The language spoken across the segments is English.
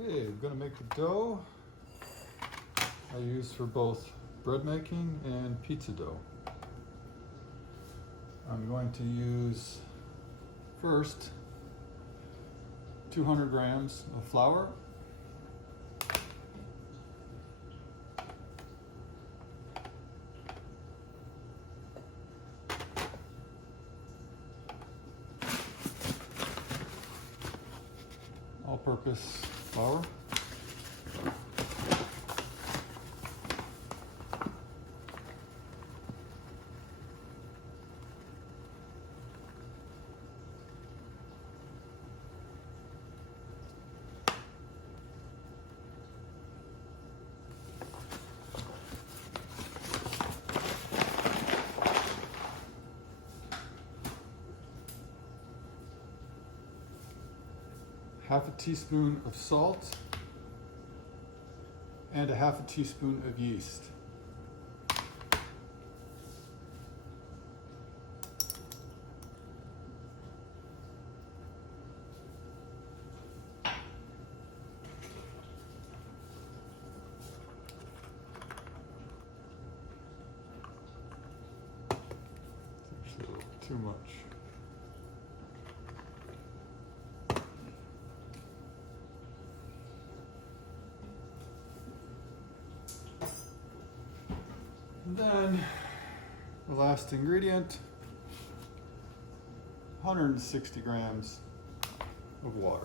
Okay, I'm going to make the dough I use for both bread making and pizza dough. I'm going to use first 200 grams of flour, all-purpose flour, half a teaspoon of salt, and a half a teaspoon of yeast. It's actually a little too much. And then the last ingredient, 160 grams of water.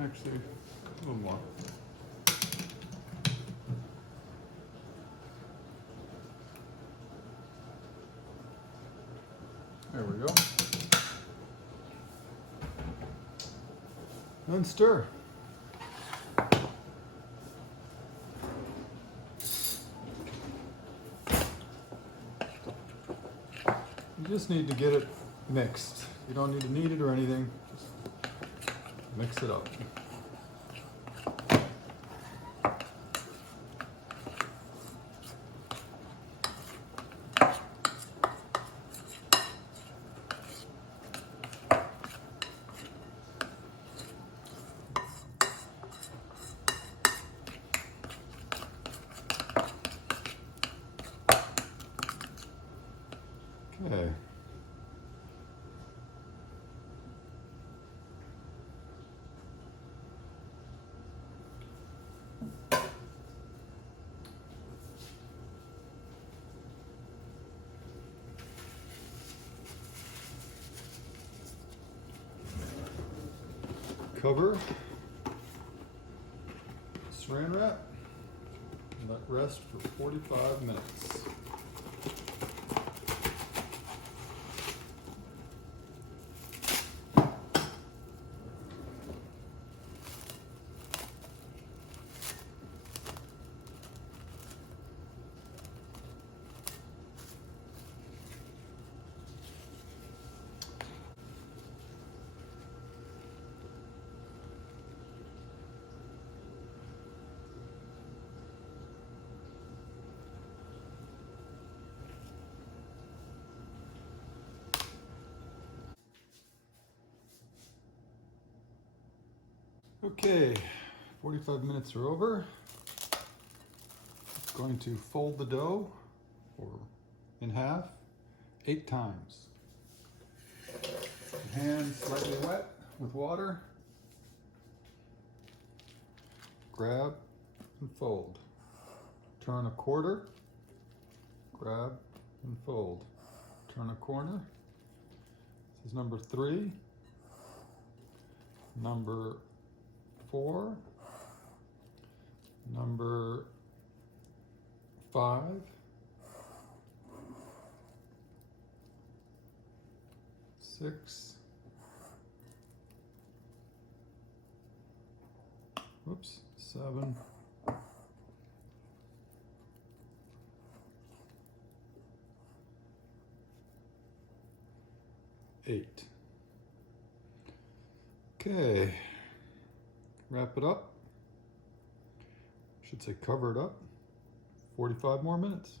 Actually, a little more. There we go. And stir. You just need to get it mixed. You don't need to knead it or anything. Just mix it up. Okay. Cover, saran wrap, and let rest for 45 minutes. Okay, 45 minutes are over. It's going to fold the dough in half 8 times. Hand slightly wet with water. Grab and fold. Turn a quarter. Grab and fold. Turn a corner. This is number 3. Number 4, number 5, 6, whoops, 7, 8, 8. Okay, wrap it up. Should say cover it up. 45 more minutes.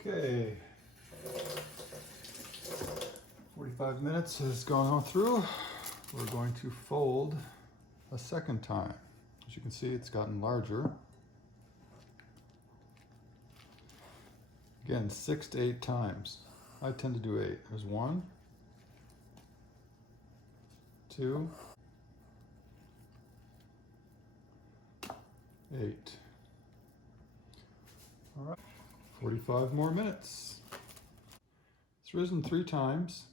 Okay, 45 minutes has gone on through. We're going to fold a second time. As you can see, it's gotten larger. Again, 6 to 8 times. I tend to do 8. There's 1, 2, 8. All right, 45 more minutes. It's risen 3 times.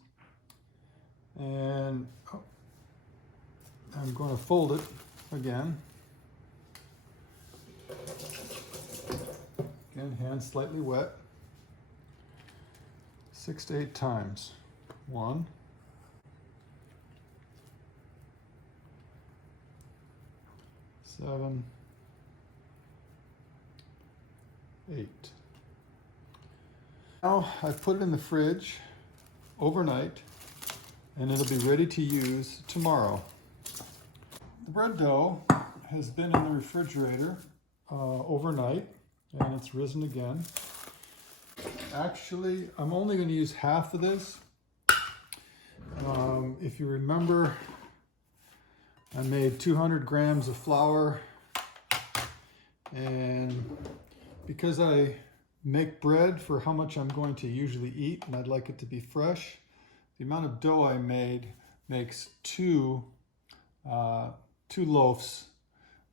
And I'm going to fold it again. Again, hands slightly wet. 6 to 8 times. 1, 7, 8. Now I've put it in the fridge overnight, and it'll be ready to use tomorrow. The bread dough has been in the refrigerator overnight, and it's risen again. Actually, I'm only going to use half of this. If you remember, I made 200 grams of flour, and because I make bread for how much I'm going to usually eat, and I'd like it to be fresh, the amount of dough I made makes two loaves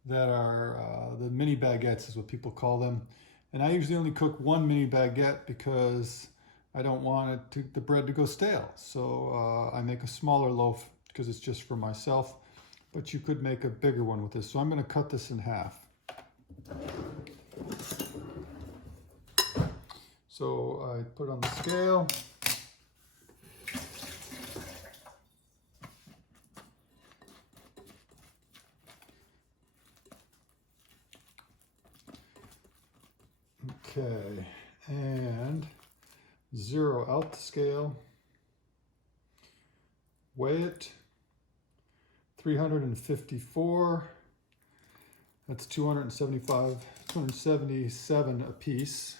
that are the mini baguettes is what people call them. And I usually only cook 1 mini baguette because I don't want the bread to go stale. So I make a smaller loaf because it's just for myself, but you could make a bigger one with this. So I'm going to cut this in half. So I put it on the scale. Okay, and 0 out the scale, weigh it, 354, that's 277 a piece,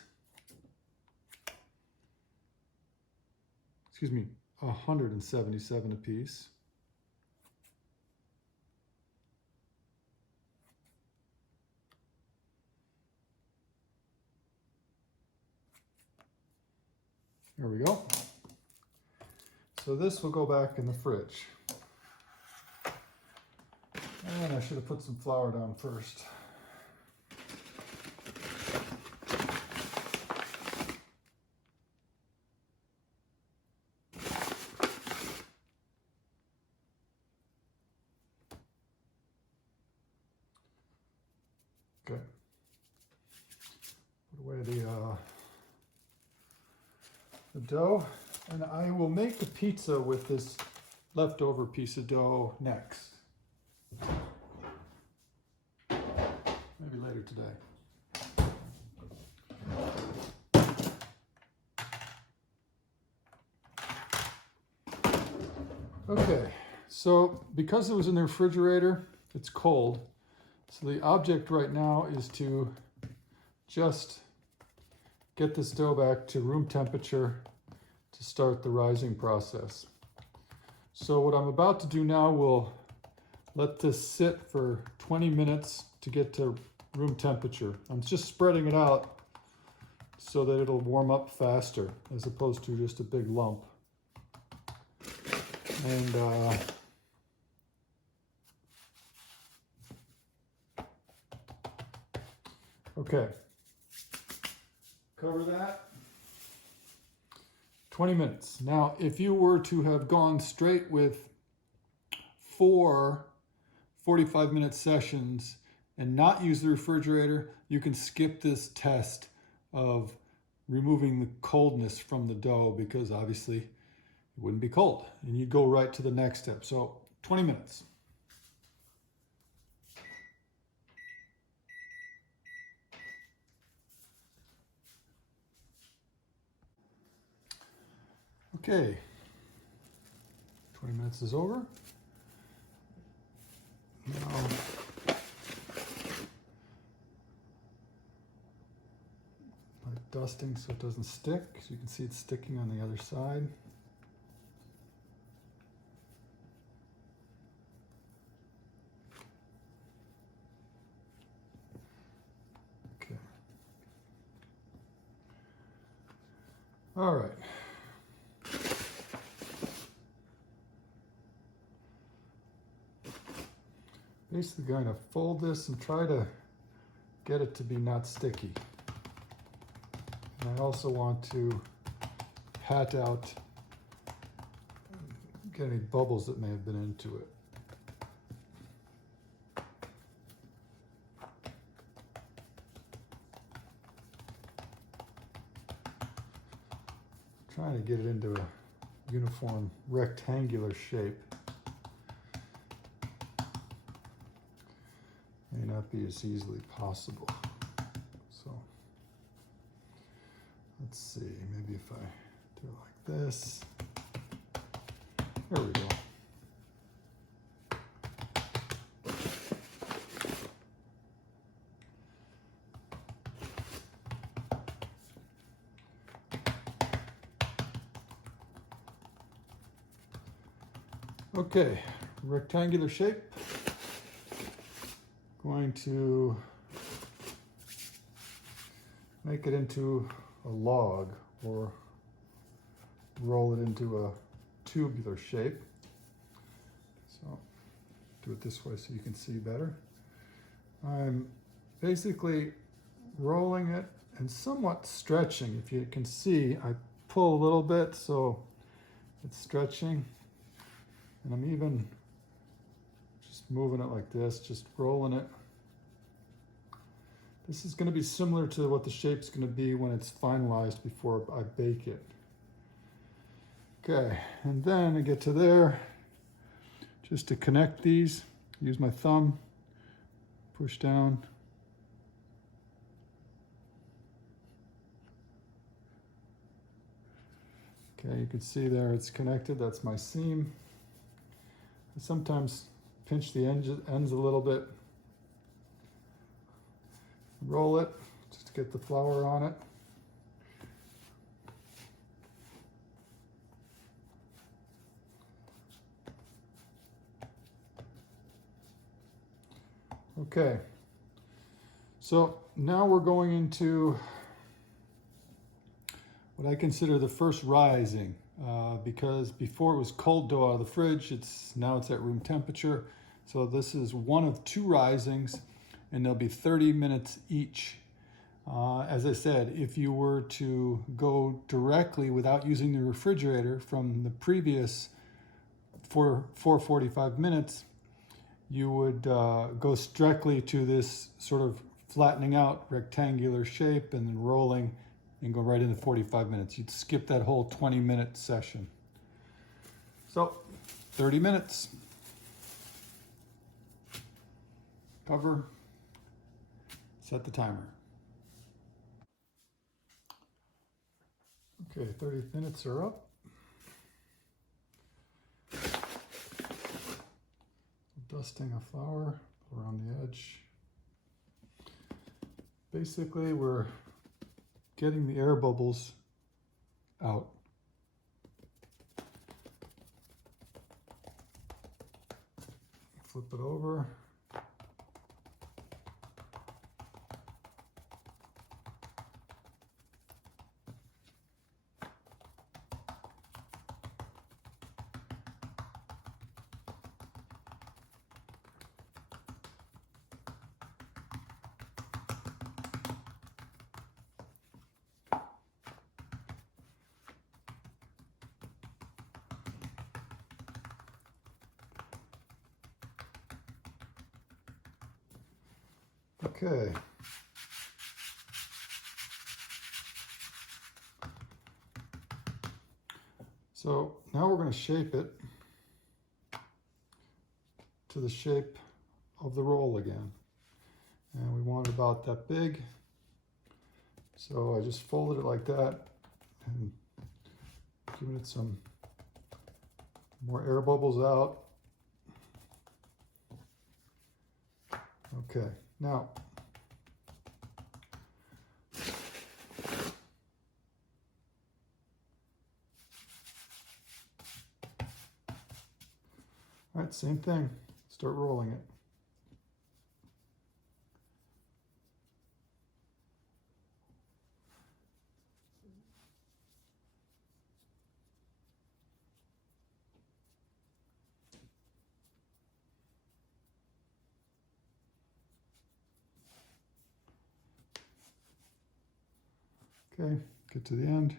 excuse me, 177 a piece. There we go. So this will go back in the fridge. And I should have put some flour down first. Okay. Put away the dough, and I will make a pizza with this leftover piece of dough next. Maybe later today. Okay, so because it was in the refrigerator, it's cold. So the object right now is to just get this dough back to room temperature to start the rising process. So what I'm about to do now will let this sit for 20 minutes to get to room temperature. I'm just spreading it out so that it'll warm up faster as opposed to just a big lump. And okay. Cover that. 20 minutes. Now, if you were to have gone straight with 4 45-minute sessions and not use the refrigerator, you can skip this test of removing the coldness from the dough, because obviously it wouldn't be cold, and you'd go right to the next step. So 20 minutes. Okay, 20 minutes is over. Now, by dusting so it doesn't stick, so you can see it's sticking on the other side. Okay. All right. Basically going to fold this and try to get it to be not sticky. And I also want to pat out, get any bubbles that may have been into it. Trying to get it into a uniform rectangular shape. May not be as easily possible. So let's see, maybe if I do it like this. There we go. Okay, rectangular shape. Going to make it into a log or roll it into a tubular shape. So do it this way so you can see better. I'm basically rolling it and somewhat stretching. If you can see, I pull a little bit so it's stretching, and I'm even just moving it like this, just rolling it. This is going to be similar to what the shape's going to be when it's finalized before I bake it. Okay, and then I get to there, just to connect these, use my thumb, push down. Okay, you can see there it's connected, that's my seam. I sometimes pinch the ends a little bit, roll it just to get the flour on it. Okay, so now we're going into what I consider the first rising, because before it was cold dough out of the fridge, now it's at room temperature. So this is one of two risings, and they'll be 30 minutes each. As I said, if you were to go directly without using the refrigerator from the previous 445 minutes, you would go directly to this sort of flattening out rectangular shape and then rolling and go right into 45 minutes. You'd skip that whole 20-minute session. So 30 minutes. Cover, set the timer. Okay, 30 minutes are up. Dusting of flour around the edge. Basically, we're getting the air bubbles out. Flip it over. Okay. So now we're going to shape it to the shape of the roll again. And we want it about that big. So I just folded it like that and giving it some more air bubbles out. Okay, now all right, same thing. Start rolling it. Okay, get to the end,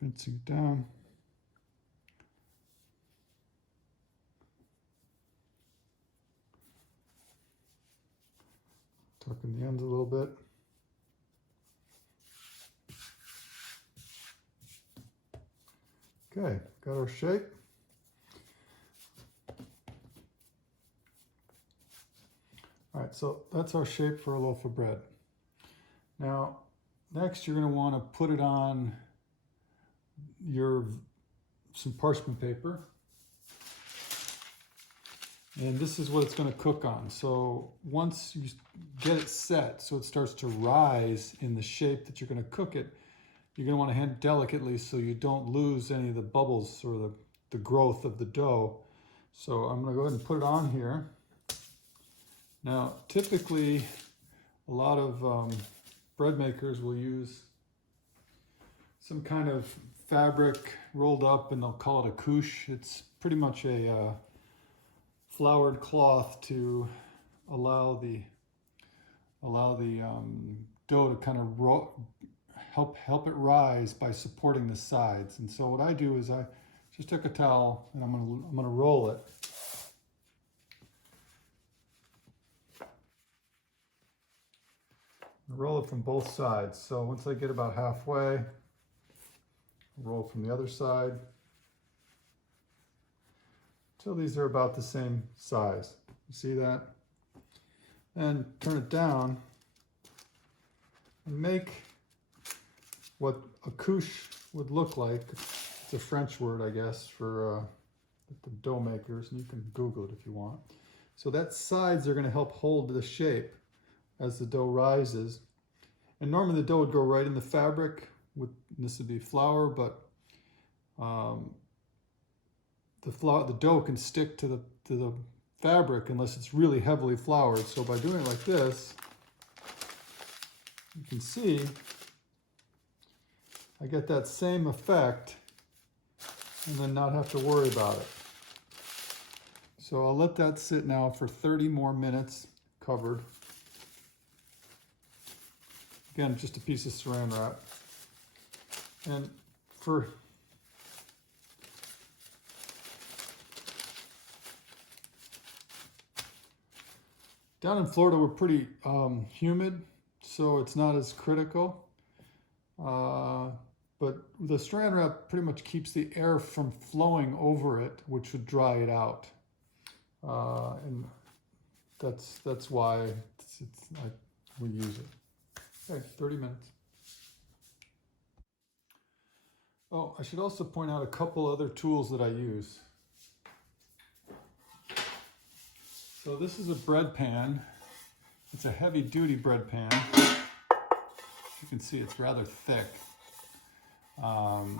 rinsing it down. Tucking the ends a little bit. Okay, got our shape. All right, so that's our shape for a loaf of bread. Now, next you're going to want to put it on some parchment paper. And this is what it's going to cook on. So once you get it set so it starts to rise in the shape that you're going to cook it, you're going to want to hand it delicately so you don't lose any of the bubbles or the growth of the dough. So I'm going to go ahead and put it on here. Now, typically, a lot of bread makers will use some kind of fabric rolled up, and they'll call it a couche. It's pretty much a floured cloth to allow the dough to kind of help it rise by supporting the sides. And so what I do is I just took a towel and I'm gonna roll it. Roll it from both sides. So once I get about halfway, roll from the other side until these are about the same size. You see that? And turn it down and make what a couche would look like. It's a French word, I guess, for the dough makers, and you can Google it if you want. So that sides are going to help hold the shape as the dough rises. And normally the dough would go right in the fabric. This would be flour, but the dough can stick to the fabric unless it's really heavily floured. So by doing it like this, you can see I get that same effect and then not have to worry about it. So I'll let that sit now for 30 more minutes covered. Again, just a piece of saran wrap. And down in Florida, we're pretty humid, so it's not as critical. But the saran wrap pretty much keeps the air from flowing over it, which would dry it out. And that's why we use it. Okay, 30 minutes. Oh, I should also point out a couple other tools that I use. So this is a bread pan. It's a heavy duty bread pan. You can see it's rather thick. And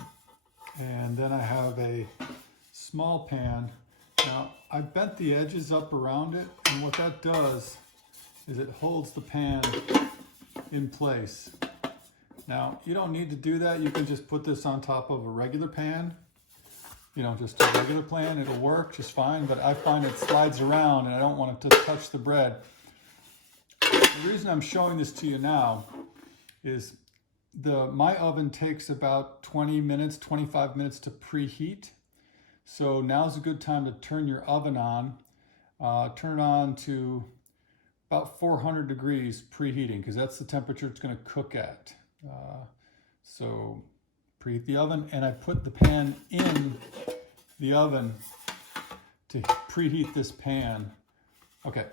then I have a small pan. Now I bent the edges up around it, and what that does is it holds the pan in place. Now you don't need to do that. You can just put this on top of a regular pan. You know, just a regular pan, it'll work just fine, but I find it slides around and I don't want it to touch the bread. The reason I'm showing this to you now is my oven takes about 20 minutes, 25 minutes to preheat. So now's a good time to turn your oven on. Turn it on to about 400 degrees preheating, because that's the temperature it's going to cook at. So preheat the oven, and I put the pan in the oven to preheat this pan. Okay.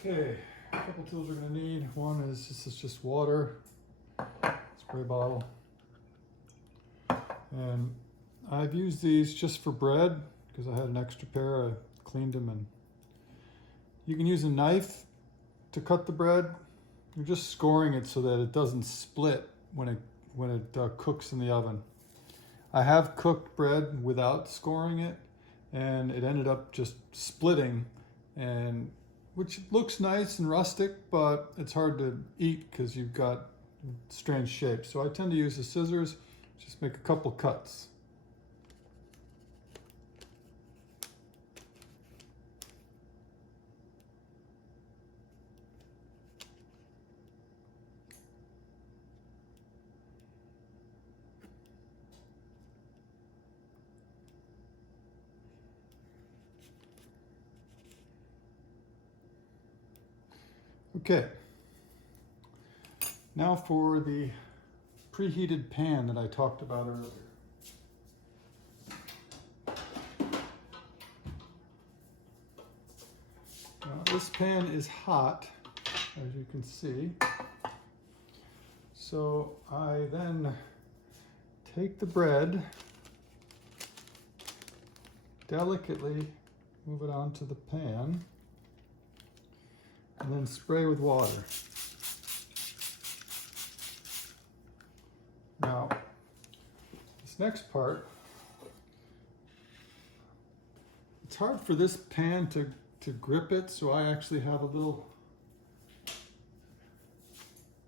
Okay, a couple tools we're going to need. One is this is just water, spray bottle. And I've used these just for bread because I had an extra pair. I cleaned them, and you can use a knife to cut the bread. You're just scoring it so that it doesn't split when it cooks in the oven. I have cooked bread without scoring it, and it ended up just splitting, and which looks nice and rustic, but it's hard to eat because you've got strange shapes. So I tend to use the scissors, just make a couple cuts. Okay, now for the preheated pan that I talked about earlier. Now this pan is hot, as you can see. So I then take the bread, delicately move it onto the pan, and then spray with water. Now, this next part, it's hard for this pan to grip it, so I actually have a little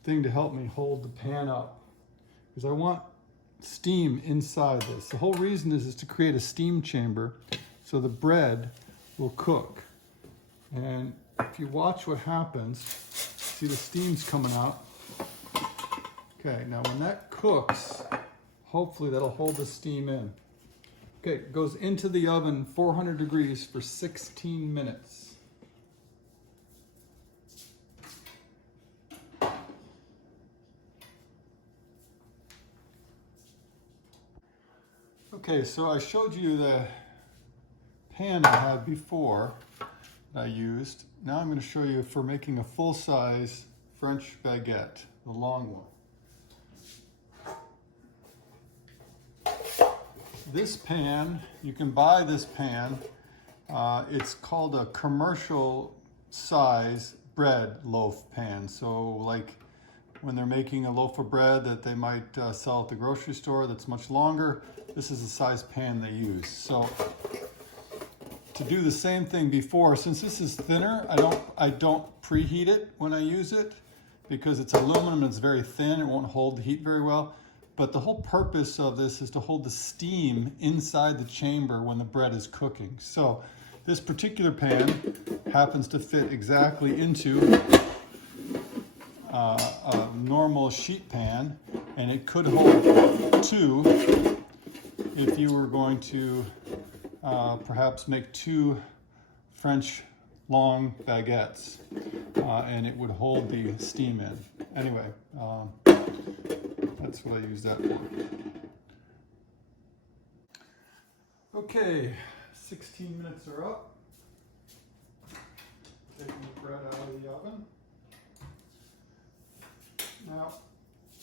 thing to help me hold the pan up, because I want steam inside this. The whole reason is to create a steam chamber so the bread will cook. And if you watch what happens, see the steam's coming out. Okay, now when that cooks, hopefully that'll hold the steam in. Okay, it goes into the oven 400 degrees for 16 minutes. Okay, so I showed you the pan I had before that I used. Now I'm going to show you for making a full-size French baguette, the long one. This pan, you can buy this pan. It's called a commercial size bread loaf pan. So like when they're making a loaf of bread that they might sell at the grocery store that's much longer, this is the size pan they use. So to do the same thing before, since this is thinner, I don't preheat it when I use it because it's aluminum and it's very thin. It won't hold the heat very well. But the whole purpose of this is to hold the steam inside the chamber when the bread is cooking. So this particular pan happens to fit exactly into a normal sheet pan, and it could hold two if you were going to perhaps make two French long baguettes, and it would hold the steam in. Anyway, that's what I use that for. Okay, 16 minutes are up. Taking the bread out of the oven. Now,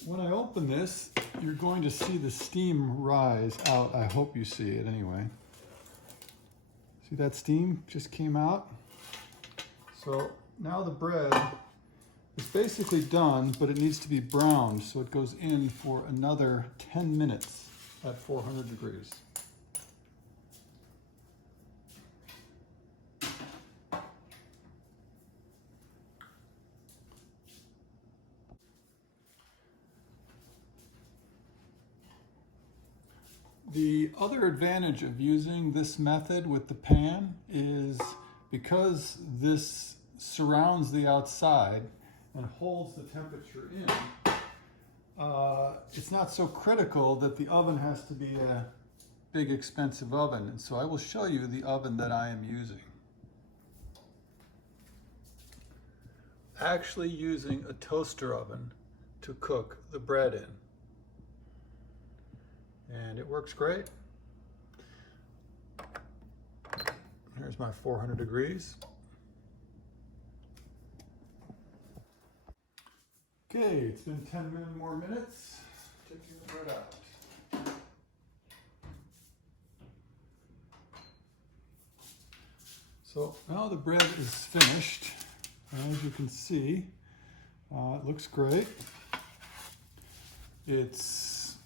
when I open this, you're going to see the steam rise out. I hope you see it anyway. See that steam just came out? So now the bread is basically done, but it needs to be browned, so it goes in for another 10 minutes at 400 degrees. The other advantage of using this method with the pan is because this surrounds the outside and holds the temperature in, it's not so critical that the oven has to be a big expensive oven. And so I will show you the oven that I am using. actually using a toaster oven to cook the bread in. And it works great. Here's my 400 degrees. Okay, it's been 10 more minutes. Taking the bread out. So now the bread is finished. As you can see, it looks great. It's,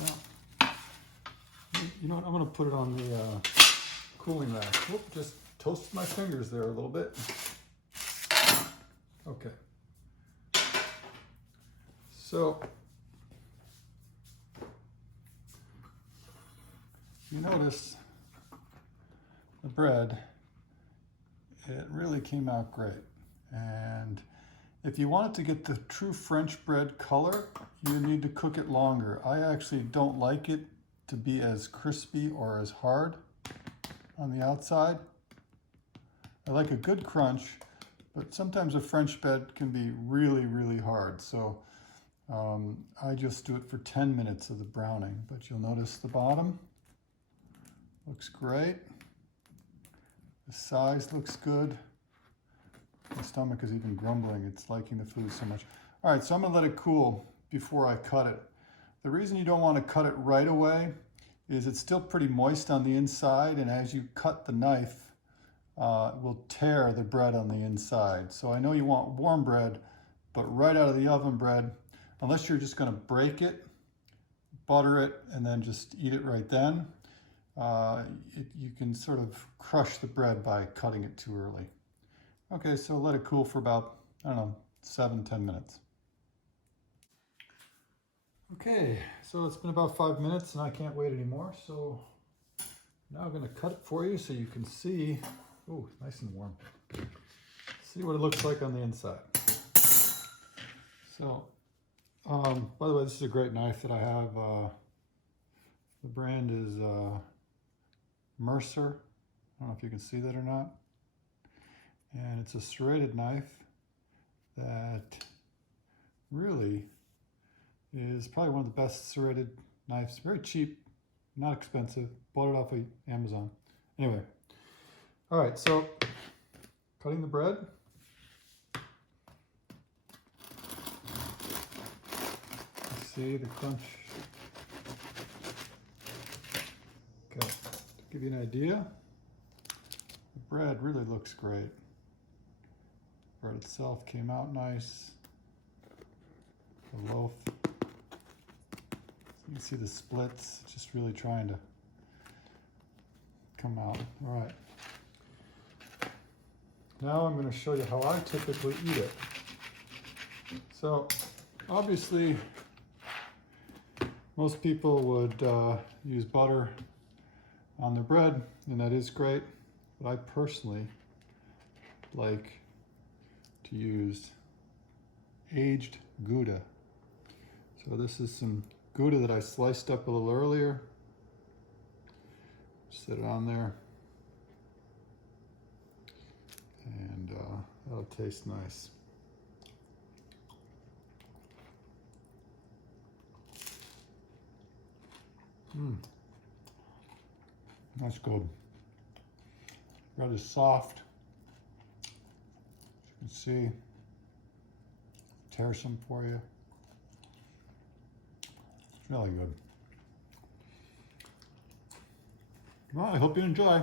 well, you know what, I'm going to put it on the cooling rack. Whoop, just toasted my fingers there a little bit. Okay. So, you notice the bread, it really came out great. And if you want it to get the true French bread color, you need to cook it longer. I actually don't like it to be as crispy or as hard on the outside. I like a good crunch, but sometimes a French bread can be really, really hard. So I just do it for 10 minutes of the browning, but you'll notice the bottom looks great. The size looks good. My stomach is even grumbling. It's liking the food so much. All right, so I'm gonna let it cool before I cut it. The reason you don't want to cut it right away is it's still pretty moist on the inside, and as you cut the knife, it will tear the bread on the inside. So I know you want warm bread, but right out of the oven bread, unless you're just gonna break it, butter it, and then just eat it right then, you can sort of crush the bread by cutting it too early. Okay, so let it cool for about, I don't know, 7-10 minutes. Okay, so it's been about 5 minutes and I can't wait anymore. So now I'm gonna cut it for you so you can see, oh, nice and warm. See what it looks like on the inside. So, by the way, this is a great knife that I have. The brand is Mercer. I don't know if you can see that or not. And it's a serrated knife that really is probably one of the best serrated knives. Very cheap, not expensive. Bought it off of Amazon. Anyway, all right, so cutting the bread. See the crunch. Okay, to give you an idea, the bread really looks great. The bread itself came out nice. The loaf, you can see the splits, it's just really trying to come out. All right. Now I'm going to show you how I typically eat it. So obviously most people would use butter on their bread, and that is great, but I personally like to use aged Gouda. So this is some Gouda that I sliced up a little earlier. Set it on there, and that'll taste nice. That's good. Bread is soft. As you can see, tear some for you. It's really good. Well, I hope you enjoy.